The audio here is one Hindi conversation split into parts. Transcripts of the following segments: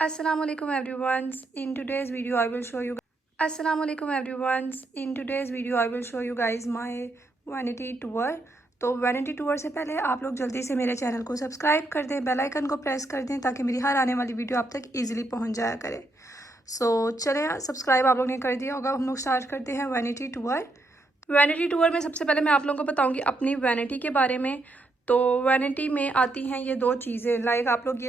Assalamualaikum everyone. In today's video I will show you Assalamualaikum everyone. In today's video I will show you guys my vanity tour. तो वैनिटी टूर से पहले आप लोग जल्दी से मेरे चैनल को सब्सक्राइब कर दें, बेल आइकन को प्रेस कर दें ताकि मेरी हर आने वाली वीडियो आप तक इजीली पहुंच जाया करे। चलें, सब्सक्राइब आप लोग ने कर दिया होगा। हम लोग स्टार्ट करते हैं वैनिटी टूर। वैनिटी टूर में सबसे पहले मैं आप लोगों को बताऊंगी अपनी वैनिटी के बारे में। तो वैनिटी में आती हैं ये दो चीज़ें, लाइक आप लोग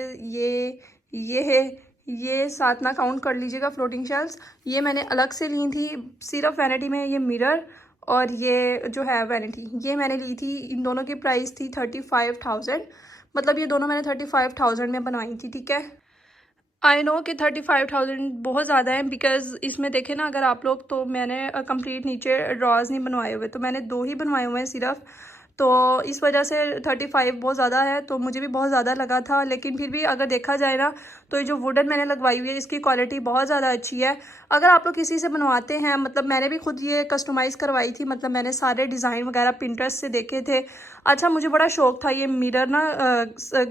ये साथ ना काउंट कर लीजिएगा फ्लोटिंग शेल्स। ये मैंने अलग से ली थी सिर्फ वैनिटी में। ये मिरर और ये जो है वैनिटी, ये मैंने ली थी। इन दोनों की प्राइस थी 35,000। मतलब ये दोनों मैंने 35,000 में बनवाई थी, ठीक है। आई नो कि 35,000 बहुत ज़्यादा है, बिकॉज़ इसमें देखें ना अगर आप लोग, तो मैंने कंप्लीट नीचे ड्रॉज नहीं बनवाए हुए, तो मैंने दो ही बनवाए हुए हैं सिर्फ। तो इस वजह से 35 बहुत ज़्यादा है, तो मुझे भी बहुत ज़्यादा लगा था। लेकिन फिर भी अगर देखा जाए ना, तो ये जो वुडन मैंने लगवाई हुई है इसकी क्वालिटी बहुत ज़्यादा अच्छी है। अगर आप लोग किसी से बनवाते हैं, मतलब मैंने भी खुद ये कस्टमाइज़ करवाई थी, मतलब मैंने सारे डिज़ाइन वगैरह पिंटरेस्ट से देखे थे। अच्छा, मुझे बड़ा शौक था ये मिरर ना,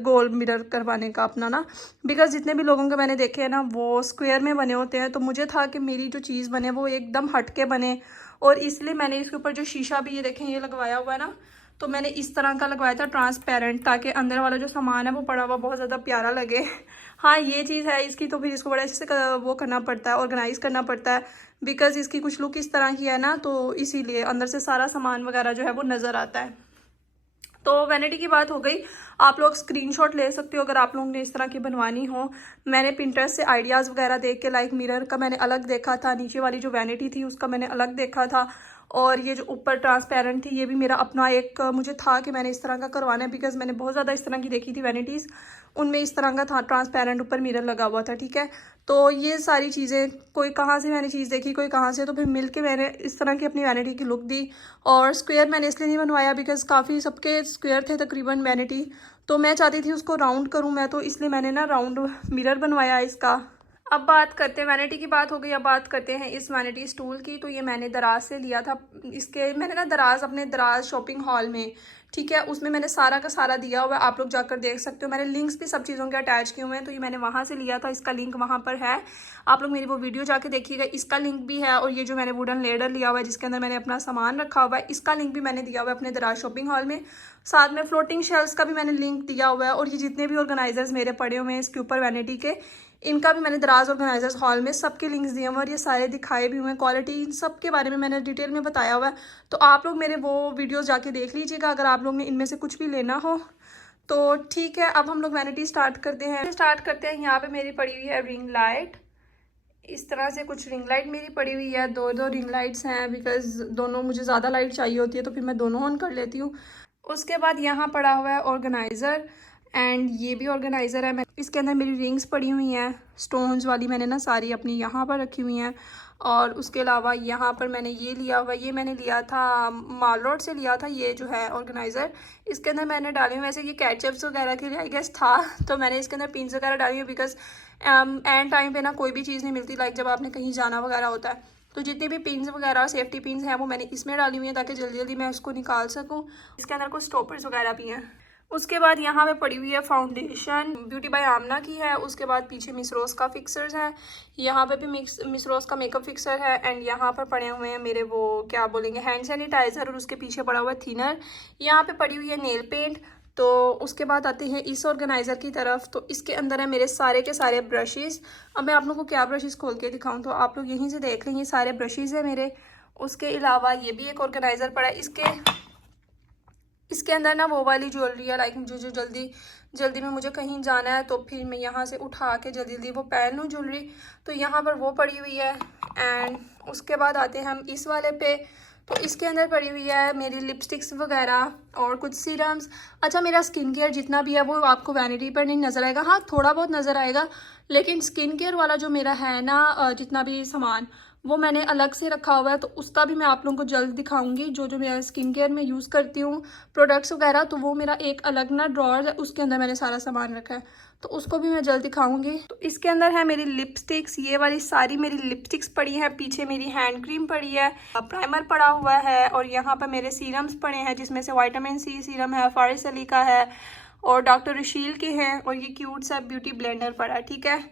गोल मिरर करवाने का अपना ना, बिकॉज़ जितने भी लोगों के मैंने देखे हैं ना वो स्क्वायर में बने होते हैं। तो मुझे था कि मेरी जो चीज़ बने वो एकदम हट के बने, और इसलिए मैंने इसके ऊपर जो शीशा भी ये देखें ये लगवाया हुआ है ना, तो मैंने इस तरह का लगवाया था ट्रांसपेरेंट, ताकि अंदर वाला जो सामान है वो पड़ा हुआ बहुत ज़्यादा प्यारा लगे। हाँ, ये चीज़ है इसकी। तो फिर इसको बड़ा अच्छे से वो करना पड़ता है, ऑर्गेनाइज करना पड़ता है, बिकॉज़ इसकी कुछ लुक इस तरह की है ना, तो इसीलिए अंदर से सारा सामान वगैरह जो है वो नज़र आता है। तो वैनिटी की बात हो गई। आप लोग स्क्रीनशॉट ले सकते हो अगर आप लोगों ने इस तरह की बनवानी हो। मैंने पिंटरेस्ट से आइडियाज़ वगैरह देख के, लाइक मिरर का मैंने अलग देखा था, नीचे वाली जो वैनिटी थी उसका मैंने अलग देखा था, और ये जो ऊपर ट्रांसपेरेंट थी ये भी मेरा अपना एक मुझे था कि मैंने इस तरह का करवाना है, बिकॉज़ मैंने बहुत ज़्यादा इस तरह की देखी थी वैनिटीज़, उनमें इस तरह का था ट्रांसपेरेंट ऊपर मिरर लगा हुआ था, ठीक है। तो ये सारी चीज़ें, कोई कहाँ से मैंने चीज़ देखी, कोई कहाँ से, तो फिर मिल के मैंने इस तरह की अपनी वैनिटी की लुक दी। और स्क्वायर मैंने इसलिए नहीं बनवाया बिकॉज़ काफ़ी सबके स्क्वायर थे तकरीबन वैनिटी, तो मैं चाहती थी उसको राउंड करूँ मैं, तो इसलिए मैंने ना राउंड मिरर बनवाया इसका। अब बात करते हैं, वैनिटी की बात हो गई, अब बात करते हैं इस वैनिटी स्टूल की। तो ये मैंने दराज से लिया था। इसके मैंने ना दराज, अपने दराज शॉपिंग हॉल में, ठीक है, उसमें मैंने सारा का सारा दिया हुआ है, आप लोग जाकर देख सकते हो। मैंने लिंक्स भी सब चीज़ों के अटैच किए हुए हैं, तो ये मैंने वहाँ से लिया था, इसका लिंक वहाँ पर है, आप लोग मेरी वो वीडियो जाके देखिएगा, इसका लिंक भी है। और ये जो मैंने वुडन लेडर लिया हुआ है जिसके अंदर मैंने अपना सामान रखा हुआ है, इसका लिंक भी मैंने दिया हुआ है अपने दराज शॉपिंग हॉल में। साथ में फ्लोटिंग शेल्फ्स का भी मैंने लिंक दिया हुआ है, और ये जितने भी ऑर्गेनाइजर्स मेरे पड़े हुए हैं इसके ऊपर वैनिटी के, इनका भी मैंने दराज ऑर्गेनाइजर्स हॉल में सबके लिंक्स दिए हुए हैं, और ये सारे दिखाए भी हुए हैं। क्वालिटी इन सब के बारे में मैंने डिटेल में बताया हुआ है, तो आप लोग मेरे वो वीडियोस जाके देख लीजिएगा अगर आप लोग ने इनमें से कुछ भी लेना हो तो। ठीक है, अब हम लोग वैनिटी स्टार्ट करते हैं। यहाँ पे मेरी पड़ी हुई है रिंग लाइट, इस तरह से कुछ रिंग लाइट मेरी पड़ी हुई है। दो रिंग लाइट्स हैं, बिकॉज दोनों मुझे ज़्यादा लाइट चाहिए होती है, तो फिर मैं दोनों ऑन कर लेती हूँ। उसके बाद यहाँ पड़ा हुआ है ऑर्गेनाइज़र, एंड ये भी ऑर्गेनाइज़र है। मैं इसके अंदर मेरी रिंग्स पड़ी हुई हैं स्टोन्स वाली, मैंने ना सारी अपनी यहाँ पर रखी हुई हैं। और उसके अलावा यहाँ पर मैंने ये लिया हुआ, ये मैंने लिया था माल रोड से लिया था, ये जो है ऑर्गेनाइज़र। इसके अंदर मैंने डाली हुई, वैसे ये कैचअप्स वगैरह के लिए आई गेस था, तो मैंने इसके अंदर पिन्स वगैरह डाली हुई, बिकॉज एंड टाइम पे ना कोई भी चीज़ नहीं मिलती, लाइक जब आपने कहीं जाना वगैरह होता है, तो जितनी भी पिन्स वगैरह सेफ्टी पिन्स हैं वो मैंने इसमें डाली हुई हैं ताकि जल्दी जल्दी मैं उसको निकाल सकूं। इसके अंदर कुछ स्टॉपर्स वगैरह भी हैं। उसके बाद यहाँ पे पड़ी हुई है फाउंडेशन, ब्यूटी बाय आमना की है। उसके बाद पीछे मिस रोज़ का फिक्सर्स है, यहाँ पे भी मिस रोज़ का मेकअप फिक्सर है। एंड यहाँ पर पड़े हुए हैं मेरे वो क्या बोलेंगे हैंड सैनिटाइज़र, और उसके पीछे पड़ा हुआ है थिनर। यहाँ पे पड़ी हुई है नेल पेंट। तो उसके बाद आते हैं इस ऑर्गेनाइज़र की तरफ। तो इसके अंदर है मेरे सारे के सारे ब्रशेज़। अब मैं आप लोगों को क्या ब्रशेज़ खोल के दिखाऊं, तो आप लोग यहीं से देख लें, ये सारे ब्रशेज़ है मेरे। उसके अलावा ये भी एक ऑर्गेनाइज़र पड़ा है। इसके अंदर ना वो वाली ज्वेलरी है, लाइक जो जल्दी में मुझे कहीं जाना है तो फिर मैं यहाँ से उठा के जल्दी जल्दी वो पहन लूँ ज्वेलरी, तो यहाँ पर वो पड़ी हुई है। एंड उसके बाद आते हैं हम इस वाले पे। तो इसके अंदर पड़ी हुई है मेरी लिपस्टिक्स वगैरह और कुछ सीरम्स। अच्छा, मेरा स्किन केयर जितना भी है वो आपको वैनिटी पर नहीं नज़र आएगा, हाँ थोड़ा बहुत नज़र आएगा, लेकिन स्किन केयर वाला जो मेरा है ना जितना भी सामान वो मैंने अलग से रखा हुआ है, तो उसका भी मैं आप लोगों को जल्द दिखाऊंगी। जो मैं स्किन केयर में यूज़ करती हूँ प्रोडक्ट्स वगैरह, तो वो मेरा एक अलग ना ड्रॉअर है, उसके अंदर मैंने सारा सामान रखा है, तो उसको भी मैं जल्द दिखाऊंगी। तो इसके अंदर है मेरी लिपस्टिक्स, ये वाली सारी मेरी लिपस्टिक्स पड़ी हैं। पीछे मेरी हैंड क्रीम पड़ी है, प्राइमर पड़ा हुआ है, और यहाँ पर मेरे सीरम्स पड़े हैं जिसमें से विटामिन सी सीरम है, फारिस अली का है, और डॉक्टर रुशील के हैं, और ये क्यूट सा ब्यूटी ब्लेंडर पड़ा है, ठीक है।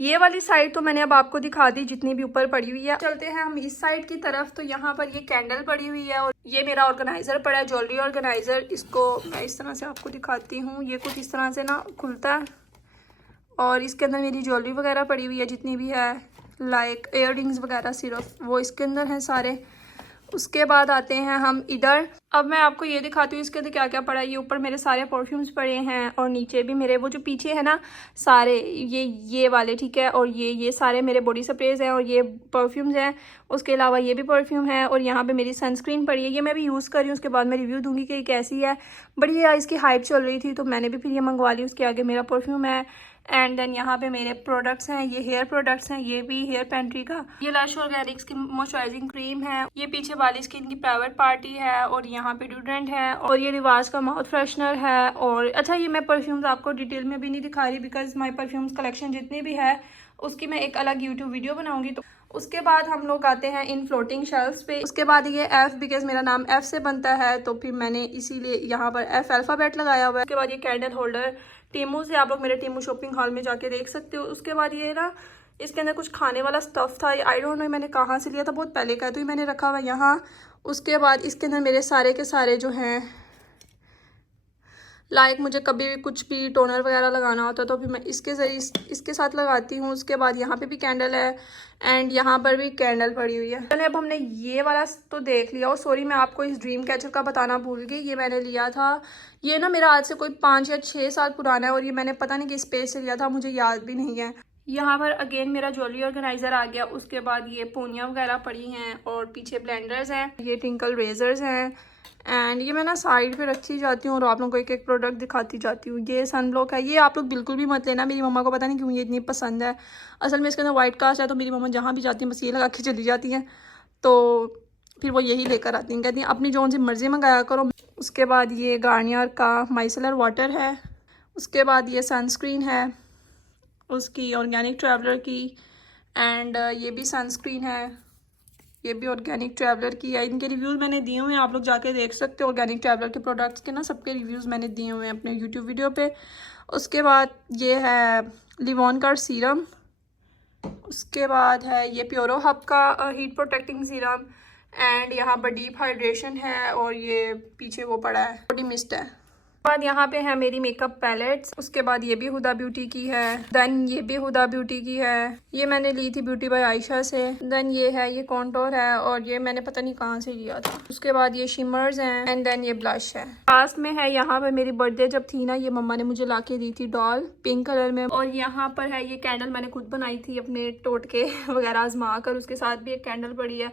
ये वाली साइड तो मैंने अब आपको दिखा दी जितनी भी ऊपर पड़ी हुई है। चलते हैं हम इस साइड की तरफ। तो यहाँ पर ये कैंडल पड़ी हुई है और ये मेरा ऑर्गेनाइजर पड़ा है, ज्वेलरी ऑर्गेनाइजर। इसको मैं इस तरह से आपको दिखाती हूँ। ये कुछ इस तरह से ना खुलता है और इसके अंदर मेरी ज्वेलरी वगैरह पड़ी हुई है जितनी भी है, लाइक इयर रिंग्स वगैरह सिर्फ वो इसके अंदर हैं सारे। उसके बाद आते हैं हम इधर। अब मैं आपको ये दिखाती हूँ इसके अंदर क्या क्या पड़ा है। ये ऊपर मेरे सारे परफ्यूम्स पड़े हैं और नीचे भी मेरे वो जो पीछे है ना सारे ये वाले, ठीक है। और ये सारे मेरे बॉडी स्प्रेज हैं और ये परफ्यूम्स हैं। उसके अलावा ये भी परफ्यूम है और यहाँ पे मेरी सनस्क्रीन पड़ी है। ये मैं भी यूज़ कर रही हूँ, उसके बाद मैं रिव्यू दूंगी कि कैसी है। बड़ी इसकी हाइप चल रही थी तो मैंने भी फिर ये मंगवा ली। उसके आगे मेरा परफ्यूम है एंड देन यहाँ पे मेरे प्रोडक्ट्स हैं। ये हेयर प्रोडक्ट्स हैं, ये भी हेयर पेंट्री का। ये लश ऑर्गेनिक्स की मॉइस्चराइजिंग क्रीम है। ये पीछे वाली स्किन की प्राइवेट पार्टी है और यहाँ पे डिओड्रेंट है और ये रिवाज का माउथ फ्रेशनर है। और अच्छा, ये मैं परफ्यूम्स आपको डिटेल में भी नहीं दिखा रही बिकॉज माई परफ्यूम्स कलेक्शन जितनी भी है उसकी मैं एक अलग यूट्यूब वीडियो बनाऊंगी। तो उसके बाद हम लोग आते हैं इन फ्लोटिंग शेल्फ्स पे। उसके बाद ये एफ, बिकॉज मेरा नाम एफ से बनता है तो फिर मैंने इसीलिए यहाँ पर एफ अल्फ़ाबेट लगाया हुआ है। उसके बाद ये कैंडल होल्डर टीमू से, आप लोग मेरे टीमू शॉपिंग हॉल में जाके देख सकते हो। उसके बाद ये ना इसके अंदर कुछ खाने वाला स्टफ़ था, आई डोंट नो मैंने कहाँ से लिया था, बहुत पहले का है तो ये मैंने रखा हुआ है यहाँ। उसके बाद इसके अंदर मेरे सारे के सारे जो हैं, लाइक मुझे कभी भी कुछ भी टोनर वगैरह लगाना होता तो फिर मैं इसके ज़रिए इसके साथ लगाती हूँ। उसके बाद यहाँ पे भी कैंडल है एंड यहाँ पर भी कैंडल पड़ी हुई है। चलिए अब हमने ये वाला तो देख लिया। और सॉरी मैं आपको इस ड्रीम कैचर का बताना भूल गई, ये मैंने लिया था। ये ना मेरा आज से कोई 5 या 6 साल पुराना है और ये मैंने पता नहीं किस पेज से लिया था, मुझे याद भी नहीं है। यहाँ पर अगेन मेरा ज्वेलरी ऑर्गेनाइजर आ गया। उसके बाद ये पोनिया वगैरह पड़ी हैं और पीछे ब्लेंडर्स हैं, ये टिंकल रेजर्स हैं एंड ये मैं ना साइड पे रखती जाती हूँ और आप लोगों को एक एक प्रोडक्ट दिखाती जाती हूँ। ये सनब्लॉक है, ये आप लोग बिल्कुल भी मत लेना, मेरी मम्मा को पता नहीं क्यों ये इतनी पसंद है। असल में इसके अंदर वाइट कास्ट है तो मेरी मम्मा जहाँ भी जाती हैं बस ये लगा के चली जाती हैं, तो फिर वो यही लेकर आती हैं, कहती हैं अपनी जो सी मर्ज़ी मंगाया करो। उसके बाद ये गार्नियर का माइसेलर वाटर है। उसके बाद ये सनस्क्रीन है उसकी ऑर्गेनिक ट्रैवलर की एंड ये भी सनस्क्रीन है, ये भी ऑर्गेनिक ट्रैवलर की है। इनके रिव्यूज़ मैंने दिए हुए हैं, आप लोग जाके देख सकते हो। ऑर्गेनिक ट्रैवलर के प्रोडक्ट्स के ना सबके रिव्यूज़ मैंने दिए हुए हैं अपने यूट्यूब वीडियो पे। उसके बाद ये है लिवॉन का सीरम। उसके बाद है ये प्योरो हब का हीट प्रोटेक्टिंग सीरम एंड यहाँ पर डीप हाइड्रेशन है और ये पीछे वो पड़ा है बॉडी मिस्ट है। बाद यहाँ पे है मेरी मेकअप पैलेट्स। उसके बाद ये भी हुदा ब्यूटी की है, देन ये भी हुदा ब्यूटी की है, ये मैंने ली थी ब्यूटी बाय आयशा से। देन ये है, ये कॉन्टोर है और ये मैंने पता नहीं कहाँ से लिया था। उसके बाद ये शिमर्स हैं एंड देन ये ब्लश है। पास में है यहाँ पे मेरी बर्थडे जब थी ना, ये मम्मा ने मुझे ला के दी थी डॉल पिंक कलर में। और यहाँ पर है ये कैंडल मैंने खुद बनाई थी अपने टोटके वगैरह आजमा कर, उसके साथ भी एक कैंडल पड़ी है।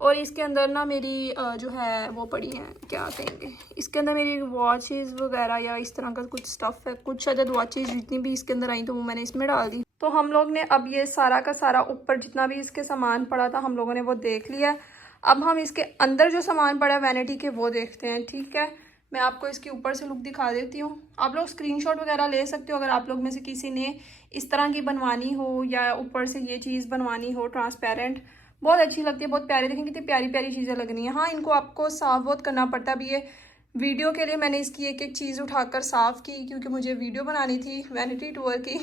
और इसके अंदर ना मेरी जो है वो पड़ी हैं, क्या कहेंगे, इसके अंदर मेरी वॉचेस वगैरह या इस तरह का कुछ स्टफ़ है। कुछ अदद वॉचेस जितनी भी इसके अंदर आई तो वो मैंने इसमें डाल दी। तो हम लोग ने अब ये सारा का सारा ऊपर जितना भी इसके सामान पड़ा था हम लोगों ने वो देख लिया। अब हम इसके अंदर जो सामान पड़ा है वैनिटी के वो देखते हैं, ठीक है। मैं आपको इसके ऊपर से लुक दिखा देती हूँ, आप लोग स्क्रीनशॉट वगैरह ले सकते हो अगर आप लोग में से किसी ने इस तरह की बनवानी हो या ऊपर से ये चीज़ बनवानी हो ट्रांसपेरेंट। बहुत अच्छी लगती है, बहुत प्यारी, देखें कितनी प्यारी प्यारी चीज़ें लग रही हैं। हाँ, इनको आपको साफ़ बहुत करना पड़ता है। अभी ये वीडियो के लिए मैंने इसकी एक एक चीज़ उठाकर साफ़ की क्योंकि मुझे वीडियो बनानी थी वैनिटी टूर की।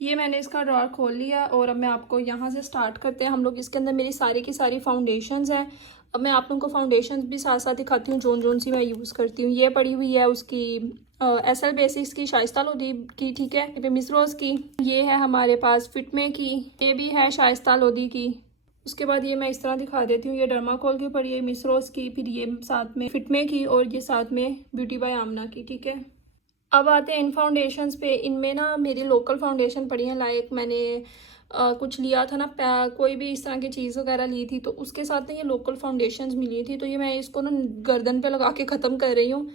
ये मैंने इसका ड्रॉर खोल लिया और अब मैं आपको यहाँ से स्टार्ट करते हैं। हम लोग इसके अंदर मेरी सारी की सारी फाउंडेशंस हैं। अब मैं आप लोगों को फाउंडेशंस भी साथ साथ दिखाती हूँ जोन सी मैं यूज़ करती हूँ। ये पड़ी हुई है उसकी SL बेसिक्स की शाइस्ता लोधी की, ठीक है। ये मिस रोज़ की, ये है हमारे पास फिटमे की, ये भी है शाइस्ता लोधी की। उसके बाद ये मैं इस तरह दिखा देती हूँ, ये डर्माकोल की पड़ी है मिस रोज़ की, फिर ये साथ में फिटमे की और ये साथ में ब्यूटी बाय आमना की, ठीक है। अब आते हैं इन फाउंडेशंस पे। इनमें ना मेरी लोकल फाउंडेशन पड़ी हैं, लाइक मैंने कुछ लिया था ना, कोई भी इस तरह की चीज़ वगैरह ली थी तो उसके साथ ना ये लोकल फाउंडेशंस मिली थी। तो ये मैं इसको ना गर्दन पे लगा के ख़त्म कर रही हूँ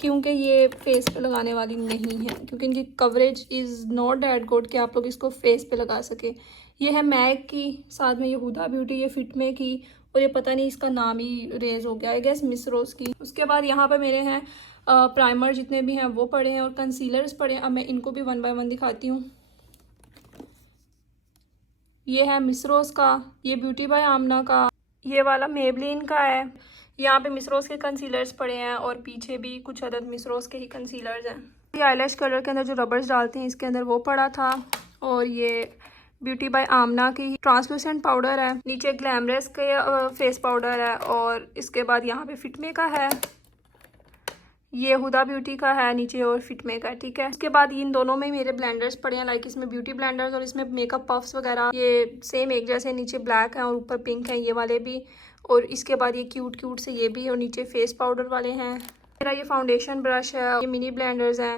क्योंकि ये फेस पे लगाने वाली नहीं है, क्योंकि इनकी coverage is not that good कि आप लोग इसको फेस पे लगा सके। ये है मैक की, साथ में ये हुदा ब्यूटी, ये फिटमे की और ये पता नहीं इसका नाम ही रेज हो गया है, गैस मिस रोज़ की। उसके बाद यहाँ पर मेरे हैं प्राइमर जितने भी हैं वो पड़े हैं और कंसीलर्स पड़े हैं। अब मैं इनको भी 1 बाय 1 दिखाती हूँ। ये है मिस रोज़ का, ये ब्यूटी बाय आमना का, ये वाला मेबलिन का है। यहाँ पे मिस रोज़ के कंसीलर्स पड़े हैं और पीछे भी कुछ अदद मिस रोज़ के ही कंसीलर्स हैं। ये आईलैश कलर के अंदर जो रबर्स डालते हैं इसके अंदर वो पड़ा था और ये ब्यूटी बाय आमना की ट्रांसलूसेंट पाउडर है, नीचे ग्लैमरस के फेस पाउडर है, और इसके बाद यहाँ पे फिटमे का है, ये हुदा ब्यूटी का है नीचे, और फिटमे का, ठीक है। इसके बाद इन दोनों में मेरे ब्लेंडर्स पड़े हैं, लाइक इसमें ब्यूटी ब्लेंडर्स और इसमें मेकअप पफ्स वगैरह, ये सेम एक जैसे, नीचे ब्लैक है और ऊपर पिंक है ये वाले भी, और इसके बाद ये क्यूट क्यूट से ये भी, और नीचे फेस पाउडर वाले हैं। मेरा ये फाउंडेशन ब्रश है, ये मिनी ब्लेंडर्स हैं,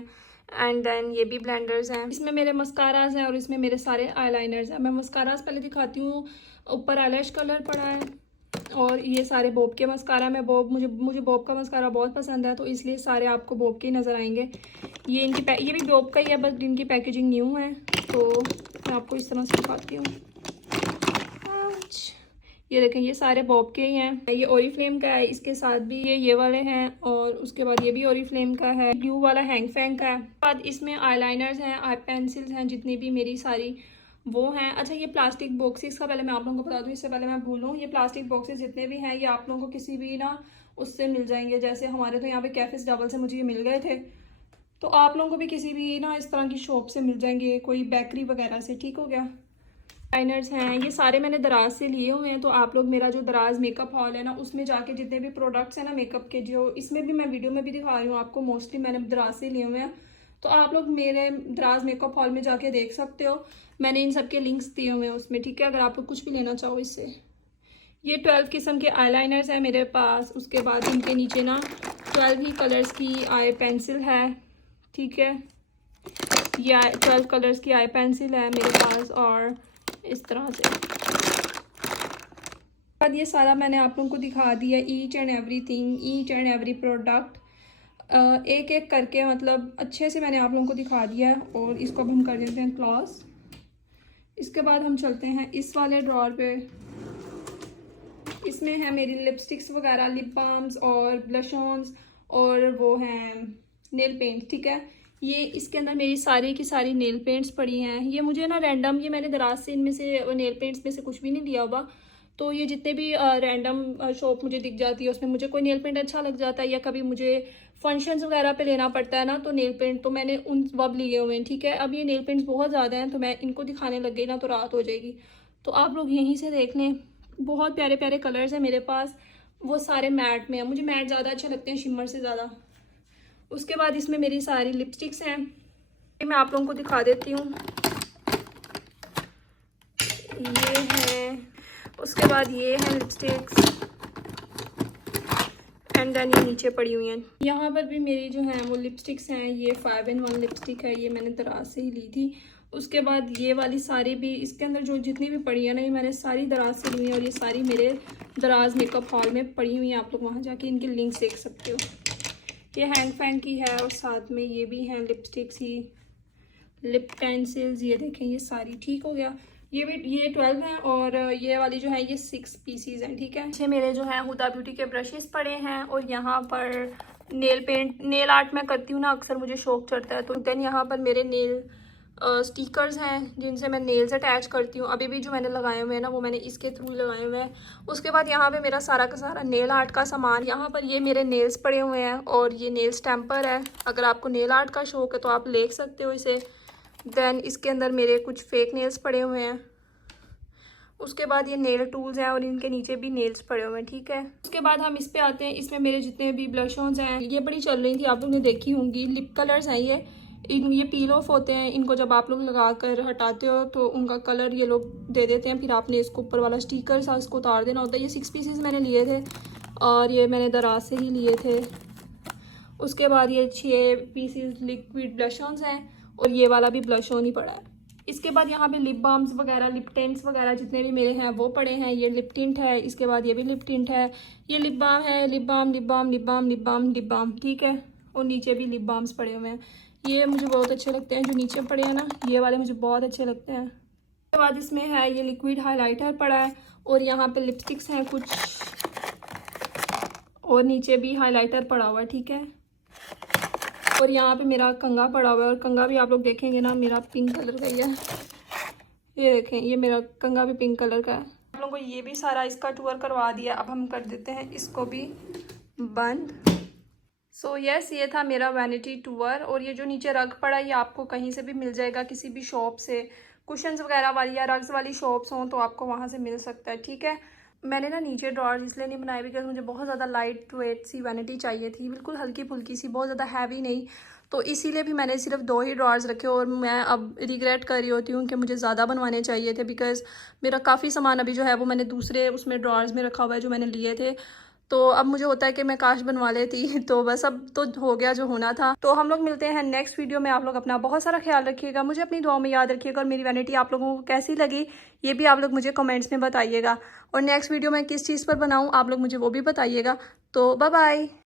एंड देन ये भी ब्लेंडर्स हैं। इसमें मेरे मस्काराज हैं और इसमें मेरे सारे आईलाइनर्स हैं। मैं मस्काराज पहले दिखाती हूँ। ऊपर आईलैश कलर पड़ा है, और ये सारे बॉब के मस्कारा। मैं बॉब मुझे बॉब का मस्कारा बहुत पसंद है, तो इसलिए सारे आपको बॉब के ही नज़र आएंगे। ये ये भी बॉब का ही है, बस इनकी पैकेजिंग न्यू है, तो मैं आपको इस तरह से दिखाती हूँ। ये देखें, ये सारे बॉब के ही हैं। ये ओरीफ्लेम का है, इसके साथ भी ये वाले हैं, और उसके बाद ये भी ओरीफ्लेम का है। ब्लू वाला हैंग फैंग का है। बाद इसमें आईलाइनर्स हैं, आई पेंसिल्स हैं, जितनी भी मेरी सारी वो हैं। अच्छा, ये प्लास्टिक बॉक्सेस का पहले मैं आप लोगों को बता दूं, इससे पहले मैं भूलूं, ये प्लास्टिक बॉक्सेस जितने भी हैं ये आप लोगों को किसी भी ना उससे मिल जाएंगे। जैसे हमारे तो यहाँ पे कैफेस डबल से मुझे ये मिल गए थे, तो आप लोगों को भी किसी भी ना इस तरह की शॉप से मिल जाएंगे, कोई बेकरी वगैरह से, ठीक हो गया। लाइनर्स हैं, ये सारे मैंने दराज से लिए हुए हैं, तो आप लोग मेरा जो दराज मेकअप हॉल है ना, उसमें जाके जितने भी प्रोडक्ट्स हैं ना मेकअप के, जो इसमें भी मैं वीडियो में भी दिखा रही हूँ आपको, मोस्टली मैंने दराज से लिए हुए हैं, तो आप लोग मेरे दराज मेकअप हॉल में जाके देख सकते हो। मैंने इन सब के लिंक्स दिए हुए हैं उसमें, ठीक है, अगर आप लोग कुछ भी लेना चाहो इससे। ये 12 किस्म के आई लाइनर्स हैं मेरे पास। उसके बाद इनके नीचे ना 12 ही कलर्स की आई पेंसिल है, ठीक है, ये 12 कलर्स की आई पेंसिल है मेरे पास, और इस तरह से। बाद ये सारा मैंने आप लोगों को दिखा दिया, each and everything, each and every product एक एक करके, मतलब अच्छे से मैंने आप लोगों को दिखा दिया है। और इसको अब हम कर देते हैं क्लोज। इसके बाद हम चलते हैं इस वाले ड्रॉर पे। इसमें है मेरी लिपस्टिक्स वगैरह, लिप बाम्स और ब्लशॉन्स, और वो हैं नेल पेंट, ठीक है। ये इसके अंदर मेरी सारी की सारी नेल पेंट्स पड़ी हैं। ये मुझे ना रैंडम, ये मैंने दराज से इनमें से नेल पेंट्स में से कुछ भी नहीं लिया हुआ, तो ये जितने भी रैंडम शॉप मुझे दिख जाती है उसमें मुझे कोई नेल पेंट अच्छा लग जाता है, या कभी मुझे फंक्शंस वगैरह पे लेना पड़ता है ना, तो नेल पेंट तो मैंने उन वब लिए हुए हैं, ठीक है। अब ये नेल पेंट्स बहुत ज़्यादा हैं, तो मैं इनको दिखाने लग गई ना तो रात हो जाएगी, तो आप लोग यहीं से देख लें। बहुत प्यारे प्यारे कलर्स हैं मेरे पास, वो सारे मैट में हैं, मुझे मैट ज़्यादा अच्छे लगते हैं शिमर से ज़्यादा। उसके बाद इसमें मेरी सारी लिपस्टिक्स हैं, ये मैं आप लोगों को दिखा देती हूँ। ये है, उसके बाद ये है लिपस्टिक्स, एंड देन ये नीचे पड़ी हुई हैं। यहाँ पर भी मेरी जो है वो लिपस्टिक्स हैं, ये 5-in-1 लिपस्टिक है, ये मैंने दराज से ही ली थी। उसके बाद ये वाली सारी भी, इसके अंदर जो जितनी भी पड़ी है ना, ये मैंने सारी दराज से ली हुई है, और ये सारी मेरे दराज मेकअप हॉल में पड़ी हुई हैं। आप लोग वहाँ जाके इनके लिंक्स देख सकते हो। ये हैंग फैंग की है, और साथ में ये भी हैं लिपस्टिक्स ही, लिप पेंसिल्स, ये देखें ये सारी, ठीक हो गया। ये 12 हैं, और ये वाली जो है ये 6 पीसीज हैं, ठीक है। अच्छे मेरे जो है हुदा ब्यूटी के ब्रशेस पड़े हैं, और यहाँ पर नेल पेंट, नेल आर्ट मैं करती हूँ ना अक्सर, मुझे शौक चढ़ता है, तो देन यहाँ पर मेरे नेल स्टिकर्स हैं जिनसे मैं नेल्स अटैच करती हूँ। अभी भी जो मैंने लगाए हुए हैं ना वो मैंने इसके थ्रू लगाए हुए हैं। उसके बाद यहाँ पे मेरा सारा का सारा नेल आर्ट का सामान, यहाँ पर ये मेरे नेल्स पड़े हुए हैं, और ये नेल स्टैम्पर है। अगर आपको नेल आर्ट का शौक है तो आप ले सकते हो इसे। देन इसके अंदर मेरे कुछ फेक नेल्स पड़े हुए हैं। उसके बाद ये नेल टूल्स हैं, और इनके नीचे भी नेल्स पड़े हुए हैं, ठीक है। उसके बाद हम इस पे आते हैं। इसमें मेरे जितने भी ब्लशॉन्स हैं, ये बड़ी चल रही थी, आप लोगों ने देखी होंगी, लिप कलर्स हैं ये पील ऑफ होते हैं। इनको जब आप लोग लगा कर हटाते हो तो उनका कलर ये लोग दे देते हैं, फिर आपने इसको ऊपर वाला स्टिकर सा इसको उतार देना होता है। ये 6 पीसेस मैंने लिए थे, और ये मैंने दराज से ही लिए थे। उसके बाद ये 6 पीसेस लिक्विड ब्लशॉन्स हैं, और ये वाला भी ब्लश ऑन ही पड़ा है। इसके बाद यहाँ पे लिप बाम्स वगैरह, लिप टिंट्स वगैरह जितने भी मेरे हैं वो पड़े हैं। ये लिप टिंट है, इसके बाद ये भी लिप टिंट है, ये लिप बाम है, lip balm lip balm lip balm lip balm lip balm, ठीक है। और नीचे भी लिप बाम्स पड़े हुए हैं, ये मुझे बहुत अच्छे लगते हैं। जो नीचे पड़े हैं ना ये वाले मुझे बहुत अच्छे लगते हैं। उसके बाद इसमें है ये लिक्विड हाईलाइटर पड़ा है, और यहाँ पे लिपस्टिक्स हैं कुछ, और नीचे भी हाईलाइटर पड़ा हुआ है, ठीक है। और यहाँ पे मेरा कंघा पड़ा हुआ है, और कंघा भी आप लोग देखेंगे ना मेरा पिंक कलर का ही है। ये देखें, ये मेरा कंघा भी पिंक कलर का है। आप लोगों को ये भी सारा इसका टूर करवा दिया। अब हम कर देते हैं इसको भी बंद। सो यस, ये था मेरा वैनिटी टूर। और ये जो नीचे रग पड़ा है ये आपको कहीं से भी मिल जाएगा, किसी भी शॉप से। कुशन्स वगैरह वाली या रग्स वाली शॉप्स हों तो आपको वहाँ से मिल सकता है, ठीक है। मैंने ना नीचे ड्रॉर्स इसलिए नहीं बनाए बिकॉज मुझे बहुत ज़्यादा लाइट वेट सी वैनिटी चाहिए थी, बिल्कुल हल्की फुल्की सी, बहुत ज़्यादा हैवी नहीं। तो इसीलिए भी मैंने सिर्फ 2 ही ड्रॉर्स रखे और मैं अब रिग्रेट कर रही होती हूँ कि मुझे ज़्यादा बनवाने चाहिए थे बिकॉज मेरा काफ़ी सामान अभी जो है वो मैंने दूसरे उसमें ड्रॉर्स में रखा हुआ है जो मैंने लिए थे। तो अब मुझे होता है कि मैं काश बनवा लेती तो बस अब तो हो गया जो होना था। तो हम लोग मिलते हैं नेक्स्ट वीडियो में। आप लोग अपना बहुत सारा ख्याल रखिएगा, मुझे अपनी दुआओं में याद रखिएगा और मेरी वैनिटी आप लोगों को कैसी लगी ये भी आप लोग मुझे कमेंट्स में बताइएगा। और नेक्स्ट वीडियो मैं किस चीज़ पर बनाऊँ आप लोग मुझे वो भी बताइएगा। तो बाय बाय।